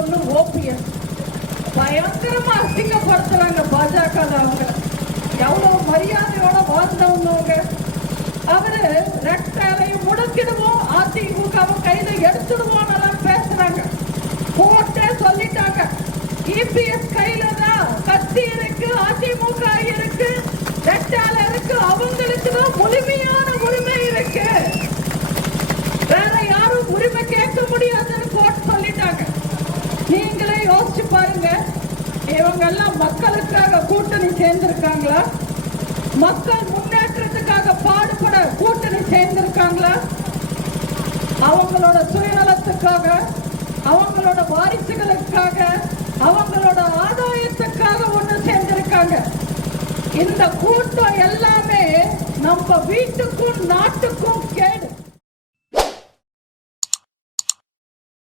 இன்னொன்னு ஓபிஎஸ். பயங்கரமா அசிங்கப்படுத்துறாங்க பாஜக. அவங்க எவ்வளவு மரியாதையோட வாழ்ந்தவங்க. அவரு ரெட்டையரையும் முடக்கிடுவோம், அதிமுகவை கையில எடுத்துடுவோம் எல்லாம் பேசுறாங்க. போட்டே சொல்லிட்டாங்க, இபிஎஸ் கையில தான் கத்தி இருக்கு, அதிமுக இருக்கு, ரெட்டால இருக்கு, அவங்களுக்கு தான் முழுமையான உரிமை இருக்கு, வேற யாரும் உரிமை கேட்க முடியாதுன்னு போட்டு சொல்லிட்டாங்க. நீங்களே யோசிச்சு பாருங்க, இவங்க எல்லாம் மக்களுக்காக கூட்டணி சேர்ந்திருக்காங்களா? மக்கள் முன்னேற்றத்துக்காக பாடுபட கூட்டணி சேர்ந்திருக்காங்களா? அவங்களோட சுயநலத்துக்காக, அவங்களோட வாரிசுகளுக்காக, அவங்களோட ஆதாயத்துக்காக ஒண்ணு சேர்ந்திருக்காங்க. இந்த கூட்டம் எல்லாமே நம்ம வீட்டுக்கும் நாட்டுக்கும்